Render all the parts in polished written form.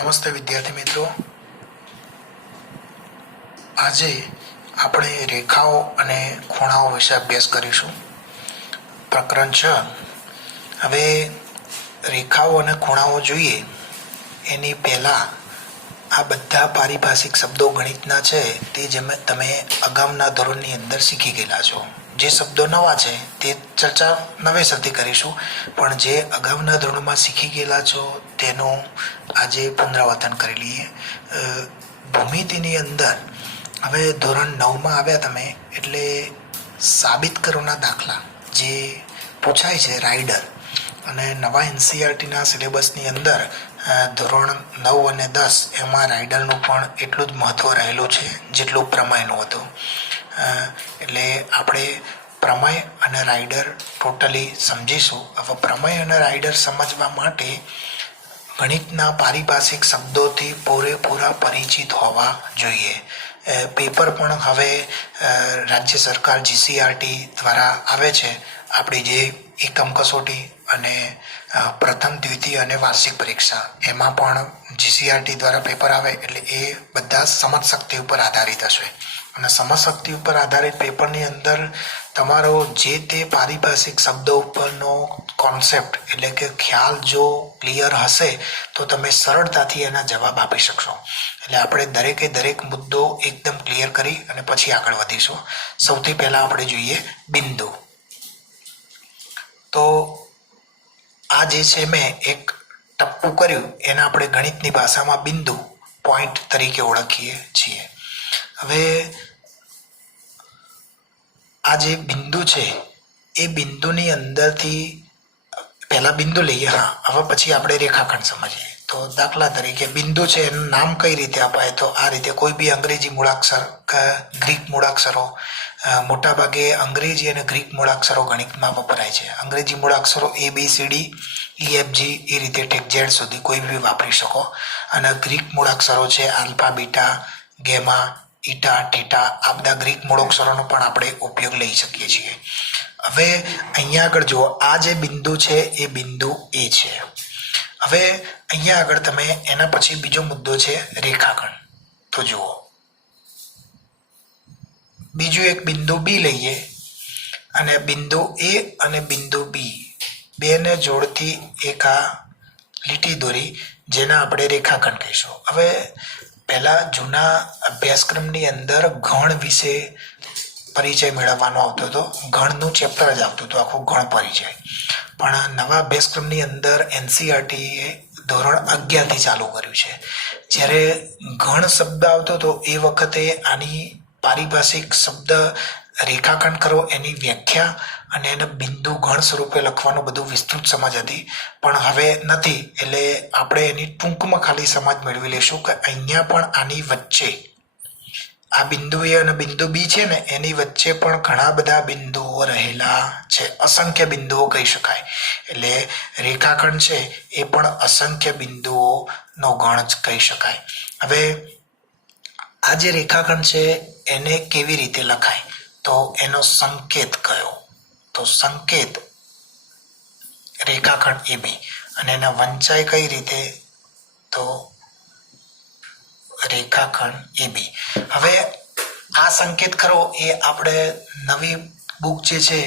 નમસ્તે વિદ્યાર્થી મિત્રો, આજે આપણે રેખાઓ અને ખૂણાઓ વિશે અભ્યાસ કરીશું. પ્રકરણ 6. હવે રેખાઓ અને ખૂણાઓ જોઈએ એની પહેલા આ બધા પારિભાષિક શબ્દો ગણિતના છે તે તમે અગાઉના ધોરણની અંદર શીખી ગયેલા છો. જે શબ્દો નવા છે તે ચર્ચા નવેસરથી કરીશું, પણ જે અગાઉના ધોરણમાં શીખી ગયેલા છો તેનું આજે પુનરાવર્તન કરી લઈએ. ભૂમિતિની અંદર હવે ધોરણ 9માં આવ્યા તમે, એટલે સાબિત કરોના દાખલા જે પૂછાય છે રાઇડર, અને નવા એનસીઈઆરટીના સિલેબસની અંદર ધોરણ 9 અને 10 એમાં રાઇડરનું પણ એટલું જ મહત્ત્વ રહેલું છે જેટલું પ્રમેયનું હતું. એટલે આપણે પ્રમેય અને રાઇડર ટોટલી સમજીશું. હવે પ્રમેય અને રાઇડર સમજવા માટે ગણિતના પારિભાષિક શબ્દોથી પૂરેપૂરા પરિચિત હોવા જોઈએ. પેપર પણ હવે રાજ્ય સરકાર જીસીઆરટી દ્વારા આવે છે, આપણી જે એકમ કસોટી અને પ્રથમ, દ્વિતીય અને વાર્ષિક પરીક્ષા, એમાં પણ જીસીઆરટી દ્વારા પેપર આવે. એટલે એ બધા સમજશક્તિ ઉપર આધારિત હશે, અને સમજશક્તિ ઉપર આધારિત પેપરની અંદર તમારો જે તે પારિભાષિક શબ્દો ઉપરનો કોન્સેપ્ટ એટલે કે ખ્યાલ જો ક્લિયર હશે તો તમે સરળતાથી એના જવાબ આપી શકશો. એટલે આપણે દરેકે દરેક મુદ્દો એકદમ ક્લિયર કરી અને પછી આગળ વધીશું. સૌથી પહેલાં આપણે જોઈએ બિંદુ. તો આ જે છે મેં એક ટપ્પું કર્યું એને આપણે ગણિતની ભાષામાં બિંદુ, પોઈન્ટ તરીકે ઓળખીએ છીએ. હવે આ જે બિંદુ છે એ બિંદુની અંદરથી પહેલા બિંદુ લઈએ. હવે પછી આપણે રેખાખંડ સમજીએ. તો દાખલા તરીકે બિંદુ છે એનું નામ કઈ રીતે અપાય? તો આ રીતે કોઈ બી અંગ્રેજી મૂળાક્ષર કે ગ્રીક મૂળાક્ષરો, મોટાભાગે અંગ્રેજી અને ગ્રીક મૂળાક્ષરો ગણિતમાં વપરાય છે. અંગ્રેજી મૂળાક્ષરો ABCD EFG એ રીતે ટેક ઝેડ સુધી કોઈ બી વાપરી શકો, અને ગ્રીક મૂળાક્ષરો છે આલ્ફા, બીટા, ગેમા, ઈટા, ટેટા, આ બધા ગ્રીક મૂળાક્ષરોનો પણ આપણે ઉપયોગ લઈ શકીએ છીએ. હવે અહીંયા આગળ જુઓ, આ જે બિંદુ છે એ બિંદુ A છે. હવે અહીંયા આગળ તમે એના પછી બીજો મુદ્દો છે રેખાખંડ. તો જુઓ, બીજું એક બિંદુ B લઈએ, અને બિંદુ A અને બિંદુ B બેને જોડતી એક આ લીટી દોરી, જેને આપણે રેખાખંડ કહીશું. હવે પહેલા જૂના અભ્યાસક્રમની અંદર ગણ વિશે પરિચય મેળવવાનો આવતો હતો, ગણનું ચેપ્ટર જ આવતું હતું, આખું ગણ પરિચય. પણ નવા અભ્યાસક્રમની અંદર એનસીઈઆરટીએ ધોરણ 11થી ચાલુ કર્યું છે. જ્યારે ગણ શબ્દ આવતો હતો એ વખતે આની પારિભાષિક શબ્દ રેખાખંડ કરો એની વ્યાખ્યા અને એને બિંદુ ગણ સ્વરૂપે લખવાનું બધું વિસ્તૃત સમજ હતી, પણ હવે નથી. એટલે આપણે એની ટૂંકમાં ખાલી સમજ મેળવી લઈશું કે અહીંયા પણ આની વચ્ચે આ બિંદુ A અને બિંદુ B છે ને, એની વચ્ચે પણ ઘણા બધા બિંદુઓ રહેલા છે. અસંખ્ય બિંદુઓ કહી શકાય. એટલે રેખાખંડ છે એ પણ અસંખ્ય બિંદુઓનો ગણ જ કહી શકાય. હવે આ જે રેખાખંડ છે એને કેવી રીતે લખાય? તો એનો સંકેત કયો? તો સંકેત રેખાખંડ AB, અને એના વંચાય કઈ રીતે? તો રેખાખંડ AB. હવે આ સંકેત ખરો એ આપણે નવી બુક જે છે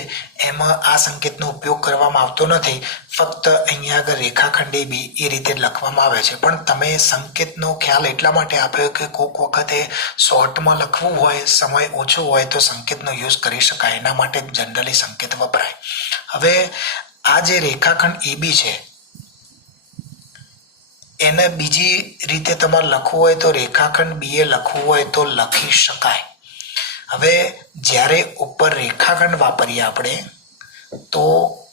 એમાં આ સંકેતનો ઉપયોગ કરવામાં આવતો નથી. ફક્ત અહીંયા આગળ રેખાખંડ AB એ રીતે લખવામાં આવે છે. પણ તમે સંકેતનો ખ્યાલ એટલા માટે આપ્યો કે કોઈક વખતે શોર્ટમાં લખવું હોય, સમય ઓછો હોય તો સંકેતનો યુઝ કરી શકાય, એના માટે જનરલી સંકેત વપરાય. હવે આ જે રેખાખંડ AB છે એને બીજી રીતે તમારે લખવું હોય તો રેખાખંડ BA લખવું હોય તો લખી શકાય. હવે જ્યારે ઉપર રેખાખંડ વાપરીએ આપણે, તો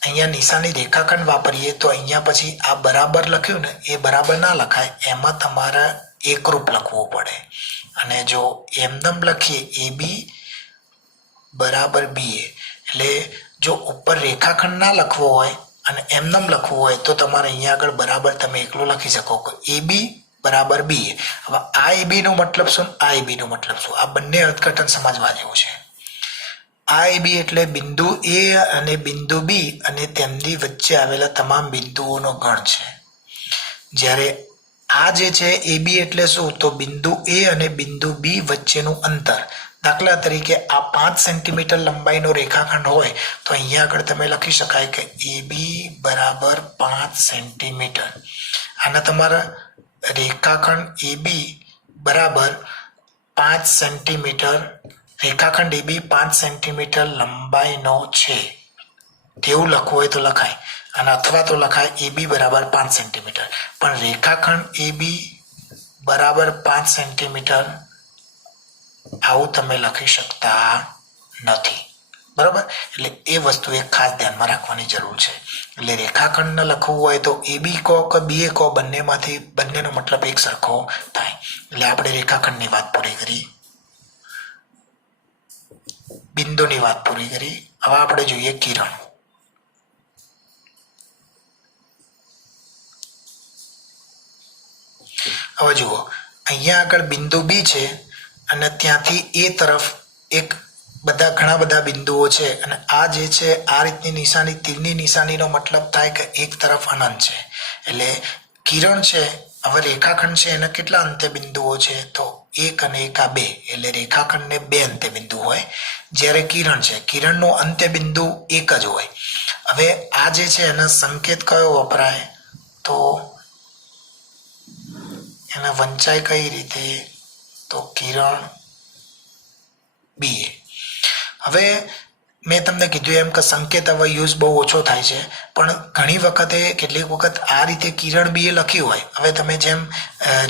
અહીંયા નિશાની રેખાખંડ વાપરીએ તો અહીંયા પછી આ બરાબર લખ્યું ને એ બરાબર ના લખાય, એમાં તમારે એકરૂપ લખવું પડે. અને જો એમનેમ લખીએ AB બરાબર BA, એટલે જો ઉપર રેખાખંડ ના લખવો હોય અને એમનેમ લખવું હોય તો તમારે અહીંયા આગળ બરાબર તમે એકલું લખી શકો કે AB બરાબર BA. હવે આ AB નો મતલબ શું, આ AB નો મતલબ શું, આ બંને અર્થઘટન સમજવા જેવું છે. આ AB એટલે બિંદુ A અને બિંદુ B અને તેમની વચ્ચે આવેલા તમામ બિંદુઓનો ગણ છે. જ્યારે આ જે છે એ બી એટલે શું? તો બિંદુ એ અને બિંદુ બી વચ્ચેનું અંતર. દાખલા તરીકે આ 5 સેન્ટીમીટર લંબાઈનો રેખાખંડ હોય તો અહીંયા આગળ તમે લખી શકાય કે એ બી બરાબર 5 સેન્ટીમીટર. આના તમારા રેખાખંડ એ બી બરાબર 5 સેન્ટીમીટર, રેખાખંડ એ બી 5 સેન્ટીમીટર લંબાઈનો છે તેવું લખવું હોય તો લખાય, અને અથવા તો લખાય એ બી બરાબર 5 સેન્ટીમીટર. પણ રેખાખંડ એ બી બરાબર 5 સેન્ટીમીટર આવું તમે લખી શકતા નથી. બરાબર? એટલે એ વસ્તુ એક ખાસ ધ્યાનમાં રાખવાની જરૂર છે. એટલે રેખાખંડ લખવું હોય તો એ બી કહો કે બી એ કહો, બંનેમાંથી બંનેનો મતલબ એક સરખો થાય. એટલે આપણે રેખાખંડની વાત પૂરી કરી, બિંદુની વાત પૂરી કરી. હવે આપણે જોઈએ કિરણ. હવે જુઓ, અહીંયા આગળ બિંદુ બી છે અને ત્યાંથી એ તરફ ઘણા બધા બિંદુઓ છે, અને આ જે છે આ રીતની નિશાની, તીરની નિશાનીનો મતલબ થાય કે એક તરફ અનંત છે. એટલે કિરણ છે, હવે રેખાખંડ છે એના કેટલા અંત્ય બિંદુઓ છે? તો 1 અને 1 આ 2, એટલે રેખાખંડને 2 અંત્ય બિંદુ હોય. જ્યારે કિરણ છે, કિરણનો અંત્ય બિંદુ 1 જ હોય. હવે આ જે છે એનો સંકેત કયો વપરાય? તો એને વંચાય કઈ રીતે? તો કિરણ બી. હવે મેં તમને કીધું એમ કે સંકેત હવે યુઝ બહુ ઓછો થાય છે, પણ ઘણી વખતે કેટલીક વખત આ રીતે કિરણ બી એ લખ્યું હોય. હવે તમે જેમ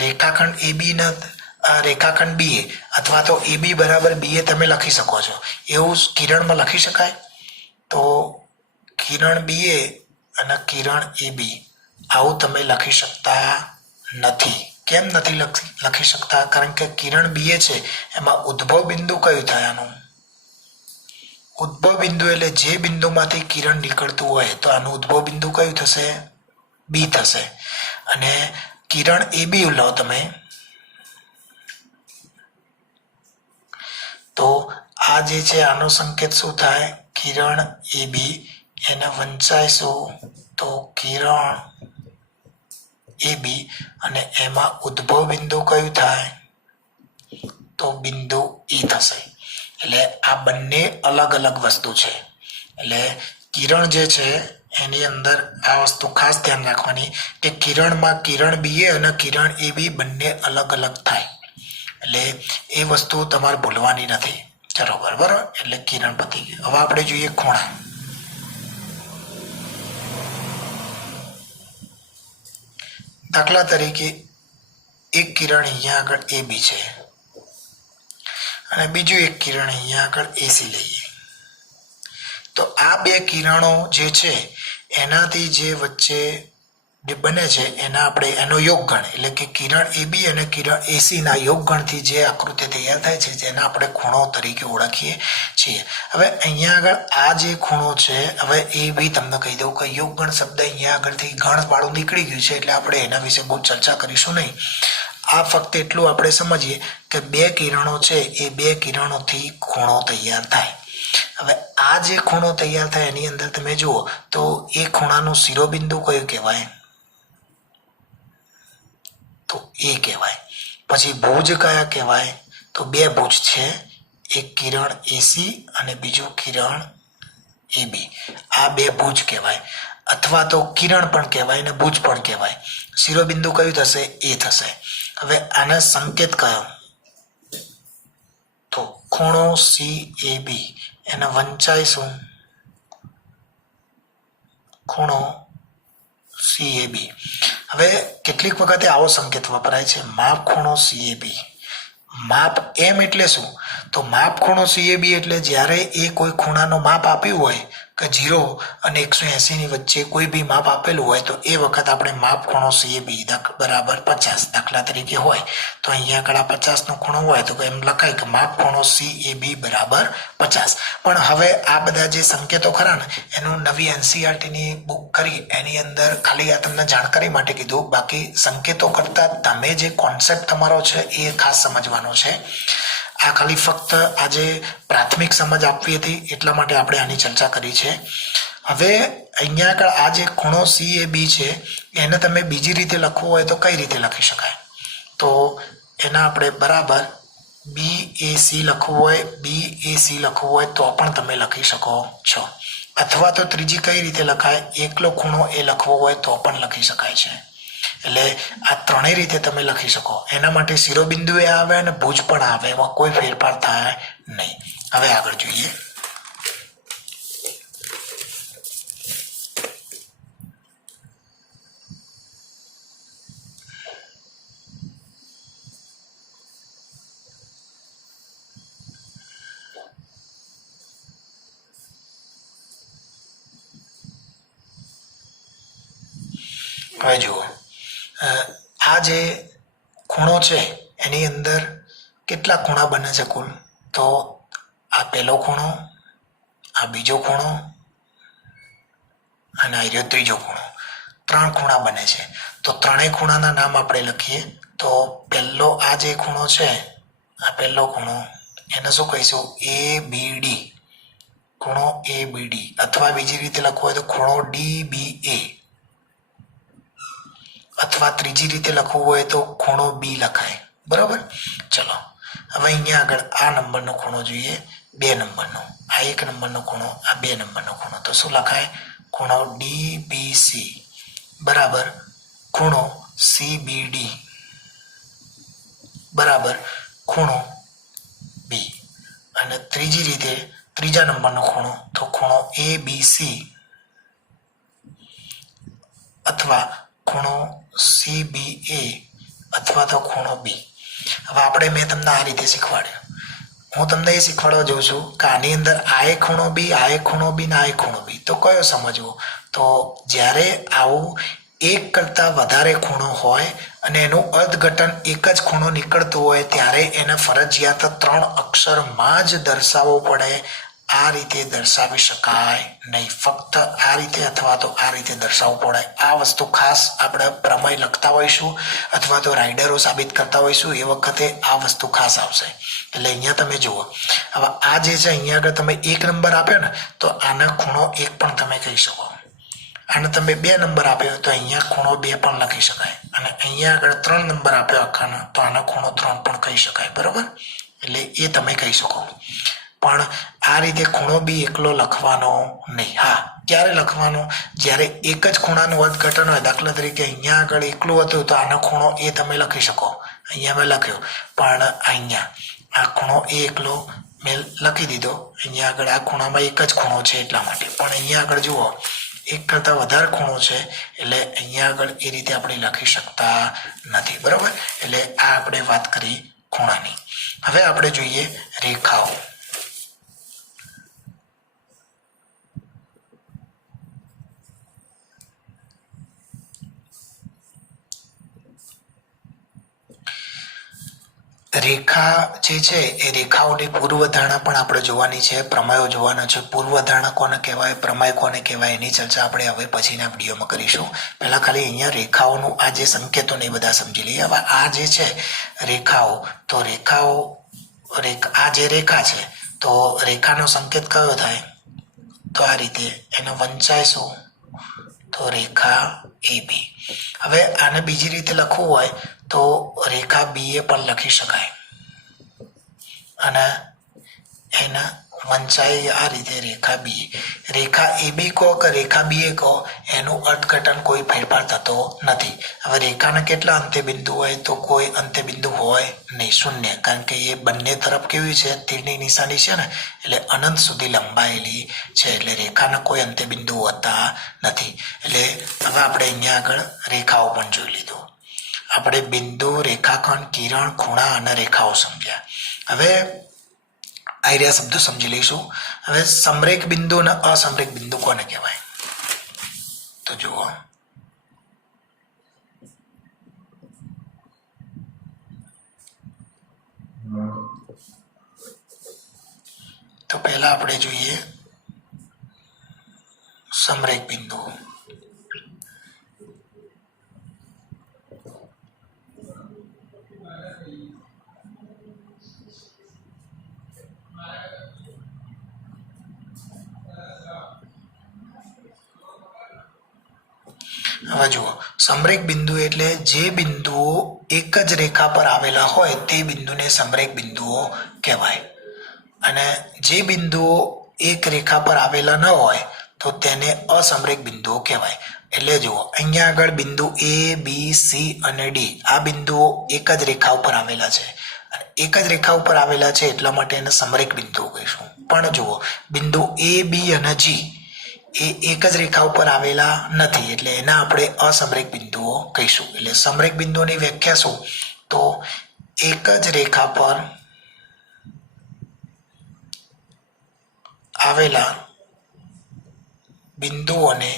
રેખાખંડ એ બી ના રેખાખંડ બી એ અથવા તો એ બી બરાબર બી એ તમે લખી શકો છો, એવું કિરણમાં લખી શકાય? તો કિરણ બી એ અને કિરણ એ બી આવું તમે લખી શકતા નથી. કેમ નથી લખી શકતા? કારણ કે કિરણ બી એ છે એમાં ઉદ્ભવ બિંદુ કયું થાય? આનું ઉદ્ભવ બિંદુ એટલે જે બિંદુમાંથી કિરણ નીકળતું હોય તો આનું ઉદ્ભવ બિંદુ કયું થશે? બી થશે. અને કિરણ એ બી લો તમે, તો આ જે છે આનો સંકેત શું થાય? કિરણ એ બી. એને વંચાય શું? તો કિરણ એ બી, અને એમાં ઉદ્ભવ બિંદુ કયું થાય? તો બિંદુ ઈ થશે. એટલે આ બંને અલગ અલગ વસ્તુ છે. એટલે કિરણ જે છે એની અંદર આ વસ્તુ ખાસ ધ્યાન રાખવાની કે કિરણમાં કિરણ બી એ અને કિરણ એ બી બંને અલગ અલગ થાય. એટલે એ વસ્તુ તમારે ભૂલવાની નથી. ચલો બરાબર. એટલે કિરણ પતી ગયું. હવે આપણે જોઈએ ખૂણા. દાખલા તરીકે એક કિરણ અહીંયા આગળ એ બી છે અને બીજું એક કિરણ અહીંયા આગળ એસી લઈએ, તો આ બે કિરણો જે છે એનાથી જે વચ્ચે જે બને છે એના આપણે એનો યોગગણ, એટલે કે કિરણ એ બી અને કિરણ એસી ના યોગગણથી જે આકૃતિ તૈયાર થાય છે જેને આપણે ખૂણો તરીકે ઓળખીએ છીએ. હવે અહીંયા આગળ આ જે ખૂણો છે, હવે એ બી તમને કહી દઉં કે યોગગણ શબ્દ અહીંયા આગળથી ગણ વાળું નીકળી ગયું છે, એટલે આપણે એના વિશે બહુ ચર્ચા કરીશું નહીં. આ ફક્ત એટલું આપણે સમજીએ કે બે કિરણો છે એ બે કિરણોથી ખૂણો તૈયાર થાય. હવે આ જે ખૂણો તૈયાર થાય એની અંદર તમે જુઓ તો એ ખૂણાનું શિરોબિંદુ કયું કહેવાય? તો એ કહેવાય. પછી ભુજ કયા કહેવાય? તો બે ભુજ છે, એક કિરણ એસી અને બીજું કિરણ એ બી. આ બે ભુજ કહેવાય, અથવા તો કિરણ પણ કહેવાય ને ભુજ પણ કહેવાય. શિરોબિંદુ કયું થશે? એ થશે. હવે આના સંકેત કયો? તો ખૂણો સી એ બી, એને વંચાય શું? ખૂણો સી એ બી. હવે કેટલીક વખતે આવો સંકેત વપરાય છે, માપ ખૂણો સી એ બી. માપ એમ એટલે શું? તો માપ ખૂણો સી એ બી એટલે જ્યારે એ કોઈ ખૂણાનો માપ આપ્યું હોય કે 0 અને 180 ની વચ્ચે કોઈ બી માપ આપેલું હોય તો એ વખત આપણે માપ ખૂણો સી એ બી બરાબર 50 દાખલા તરીકે હોય તો અહીંયા આગળ 50 નો ખૂણો હોય તો એમ લખાય કે માપ ખૂણો સી એ બી બરાબર 50. પણ હવે આ બધા જે સંકેતો ખરા ને એનું નવી એનસીઈઆરટી ની બુક કરી એની અંદર ખાલી આ તમને જાણકારી માટે કીધું, બાકી સંકેતો કરતા તમે જે કોન્સેપ્ટ તમારો છે એ ખાસ સમજવાનો છે. આ ખાલી ફક્ત આજે પ્રાથમિક સમજ આપવી હતી એટલા માટે આપણે આની ચર્ચા કરી છે. હવે અહીંયા આગળ આ જે ખૂણો CAB છે એને તમે બીજી રીતે લખવું હોય તો કઈ રીતે લખી શકાય? તો એના આપણે બરાબર BAC લખવું હોય, BAC લખવું હોય તો પણ તમે લખી શકો છો. અથવા તો ત્રીજી કઈ રીતે લખાય? એકલો ખૂણો એ લખવો હોય તો પણ લખી શકાય છે. એટલે આ ત્રણેય રીતે તમે લખી શકો. એના માટે શિરોબિંદુ એ આવે અને ભુજ પણ આવે, એમાં કોઈ ફેરફાર થાય નહીં. હવે આગળ જોઈએ. હવે જુઓ, આ જે ખૂણો છે એની અંદર કેટલા ખૂણા બને છે કુલ? તો આ પહેલો ખૂણો, આ બીજો ખૂણો અને આ રહ્યો ત્રીજો ખૂણો. 3 ખૂણા બને છે. તો ત્રણેય ખૂણાના નામ આપણે લખીએ. તો પહેલો આ જે ખૂણો છે, આ પહેલો ખૂણો, એને શું કહીશું? ABD, ખૂણો ABD. અથવા બીજી રીતે લખવું હોય તો ખૂણો DBA, અથવા ત્રીજી રીતે લખવું હોય તો ખૂણો B લખાય. બરાબર? ચલો હવે અહીંયા આગળ આ નંબરનો ખૂણો જોઈએ, 2 નંબરનો. આ 1 નંબરનો ખૂણો, આ 2 નંબરનો ખૂણો. તો શું લખાય? ખૂણો DBC બરાબર ખૂણો CBD બરાબર ખૂણો B. અને ત્રીજી રીતે ત્રીજા નંબરનો ખૂણો તો ખૂણો ABC અથવા ખૂણો CBA અથવા તો ખૂણો B. હવે મેં તમને આ રીતે શીખવાડ્યું. હું તમને એ શીખવાડવા જાઉં છું કે આની અંદર આ એક ખૂણો B, આ એક ખૂણો B ને આ એક ખૂણો B. તો કયો સમજવો? તો જ્યારે આવું એક કરતાં વધારે ખૂણો હોય અને એનું અર્થઘટન એક જ ખૂણો નીકળતું હોય ત્યારે એને ફરજિયાત 3 અક્ષરમાં જ દર્શાવવો પડે. આ રીતે દર્શાવી શકાય નહીં. ફક્ત આ રીતે અથવા તો આ રીતે દર્શાવવું પડે. આ વસ્તુ ખાસ આપણે પ્રમેય લખતા હોઈશું અથવા તો રાઇડરો સાબિત કરતા હોઈશું એ વખતે આ વસ્તુ ખાસ આવશે. એટલે અહીંયા તમે જુઓ, હવે આ જે છે અહીંયા આગળ તમે 1 નંબર આપ્યો ને તો આને ખૂણો 1 પણ તમે કહી શકો. આને તમે 2 નંબર આપ્યો તો અહીંયા ખૂણો 2 પણ લખી શકાય. અને અહીંયા આગળ 3 નંબર આપ્યો આખાનો તો આને ખૂણો 3 પણ કહી શકાય. બરોબર? એટલે એ તમે કહી શકો. પણ આ રીતે ખૂણો B એકલો લખવાનો નહીં. હા, ક્યારે લખવાનો? જ્યારે એક જ ખૂણાનું અર્થઘટન હોય. દાખલા તરીકે અહીંયા આગળ એકલું હતું તો આનો ખૂણો એ તમે લખી શકો. અહીંયા મેં લખ્યો, પણ અહીંયા આ ખૂણો એ એકલો મેં લખી દીધો. અહીંયા આગળ આ ખૂણામાં એક જ ખૂણો છે એટલા માટે. પણ અહીંયા આગળ જુઓ, એક કરતાં વધારે ખૂણો છે એટલે અહીંયા આગળ એ રીતે આપણે લખી શકતા નથી. બરોબર? એટલે આ આપણે વાત કરી ખૂણાની. હવે આપણે જોઈએ રેખાઓ. રેખા જે છે એ રેખાઓની પૂર્વધારણા પણ આપણે જોવાની છે, પ્રમેયો જોવાના છે. પૂર્વધારણા કોને કહેવાય, પ્રમેય કોને કહેવાય, એની ચર્ચા આપણે હવે પછીના વિડીયોમાં કરીશું. પહેલા ખાલી અહીંયા રેખાઓનું આ જે સંકેતો ને એ બધા સમજી લઈએ. હવે આ જે છે રેખાઓ, તો રેખાઓ આ જે રેખા છે તો રેખાનો સંકેત કયો થાય? તો આ રીતે એનો વંચાય શું? તો રેખા AB. હવે આને બીજી રીતે લખવું હોય તો રેખા BA પણ લખી શકાય. અને એના વંચાઈ આ રીતે રેખા B. રેખા AB કહો કે રેખા BA કહો, એનું અર્થઘટન કોઈ ફેરફાર થતો નથી. હવે રેખાના કેટલા અંત્યબિંદુ હોય? તો કોઈ અંત્યબિંદુ હોય નહીં, શૂન્ય. કારણ કે એ બંને તરફ કેવી છે? તીરની નિશાની છે ને, એટલે અનંત સુધી લંબાયેલી છે. એટલે રેખાના કોઈ અંત્યબિંદુ હોતા નથી. એટલે હવે આપણે અહીંયા આગળ રેખાઓ પણ જોઈ લીધું. આપણે બિંદુ, રેખાખંડ, કિરણ, ખૂણા અને રેખાઓ સમજ્યા. હવે આ શબ્દો સમજી લઈશું. હવે સમરેખ બિંદુ અને અસમરેખ બિંદુ કોને કહેવાય? તો જુઓ, તો પહેલા આપણે જોઈએ સમરેખ બિંદુ. હવે જુઓ, સમરેખ બિંદુ એટલે જે બિંદુઓ એક જ રેખા પર આવેલા હોય તે બિંદુને સમરેખ બિંદુઓ કહેવાય. અને જે બિંદુઓ એક રેખા પર આવેલા ન હોય તો તેને અસમરેખ બિંદુઓ કહેવાય. એટલે જુઓ, અહીંયા આગળ બિંદુ A, B, C અને D આ બિંદુઓ એક જ રેખા ઉપર આવેલા છે. એક જ રેખા ઉપર આવેલા છે એટલા માટે એને સમરેખ બિંદુઓ કહીશું. પણ જુઓ, બિંદુ A, B અને G એ એક જ રેખા ઉપર આવેલા નથી એટલે એના આપણે અસમરેખ બિંદુઓ કહીશું. એટલે સમરેખ બિંદુઓની વ્યાખ્યા શું? તો એક જ રેખા પર આવેલા બિંદુઓને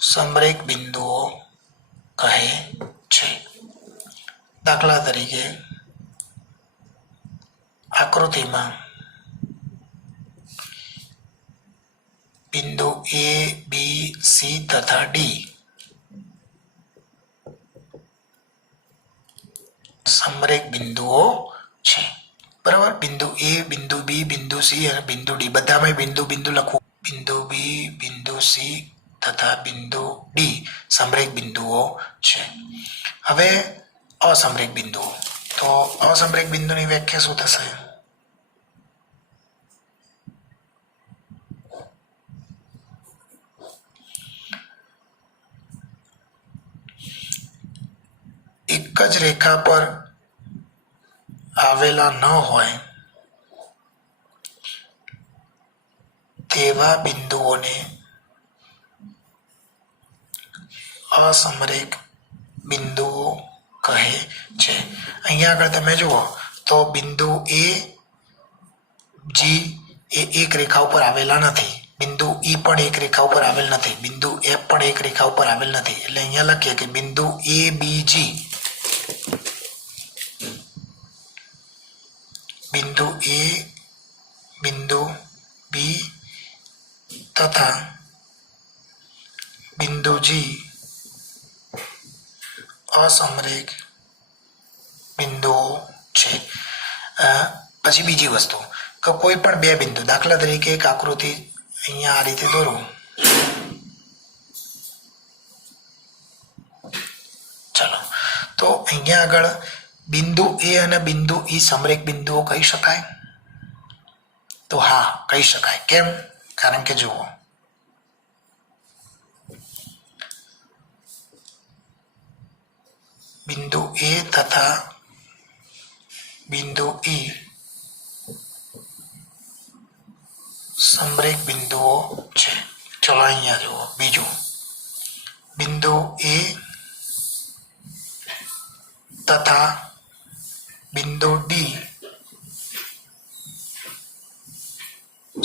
સમરેખ બિંદુઓ કહે છે. દાખલા તરીકે આકૃતિમાં બિંદુ A, B, C તથા D સમરેખ બિંદુઓ છે. બરાબર, બિંદુ A, બિંદુ B, બિંદુ C અને બિંદુ D બધામાં બિંદુ બિંદુ લખવું. બિંદુ B, બિંદુ C તથા બિંદુ D સમરેખ બિંદુઓ છે. હવે અસમરેખ બિંદુઓ, તો અસમરેખ બિંદુની વ્યાખ્યા શું થશે? એક જ રેખા પર આવેલા ન હોય તેવા બિંદુઓને અસમરેખ બિંદુઓ કહે છે. અહીંયા આગળ તમે જુઓ તો બિંદુ A, G એ એક રેખા ઉપર આવેલા નથી. બિંદુ E પણ એક રેખા ઉપર આવેલ નથી. બિંદુ F પણ એક રેખા ઉપર આવેલ નથી. એટલે અહીંયા લખીએ કે બિંદુ A, B, G બિંદુ A, બિંદુ B તથા બિંદુ G અસમરેખ બિંદુઓ છે. પછી બીજી વસ્તુ કે કોઈ પણ બે બિંદુ, દાખલા તરીકે એક આકૃતિ અહીંયા આ રીતે દોરું. ચલો, તો અહીંયા આગળ બિંદુ A અને બિંદુ E સમરેખ બિંદુઓ કહી શકાય? તો હા, કહી શકાય. કેમ? કારણ કે જુઓ, બિંદુ A તથા બિંદુ E સમરેખ બિંદુઓ છે. ચલો અહીંયા જુઓ, બીજું બિંદુ A તથા બિંદુ D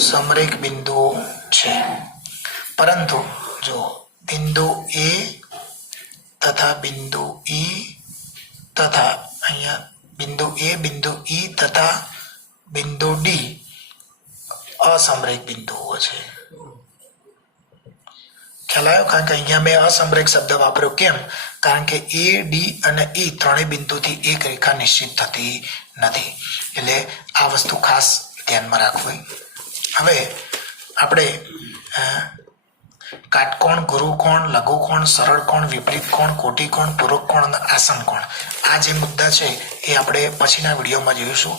સમરેખ બિંદુઓ છે. પરંતુ જો બિંદુ A તથા બિંદુ E તથા અહીંયા બિંદુ A, બિંદુ E તથા બિંદુ D અસમરેખ બિંદુઓ છે. ખ્યાલ આવ્યો? કારણ કે અહીંયા મેં અસમરેખ શબ્દ વાપર્યો. કેમ? કારણ કે A, D અને E ત્રણેય બિંદુથી એક રેખા નિશ્ચિત થતી નથી. એટલે આ વસ્તુ ખાસ ધ્યાનમાં રાખવી. હવે આપણે કાટકોણ, ગુરુકોણ, લઘુકોણ, સરળ કોણ, વિપરીત કોણ, કોટી કોણ, પૂરક કોણ અને આસન કોણ આ જે મુદ્દા છે એ આપણે પછીના વિડીયોમાં જોઈશું.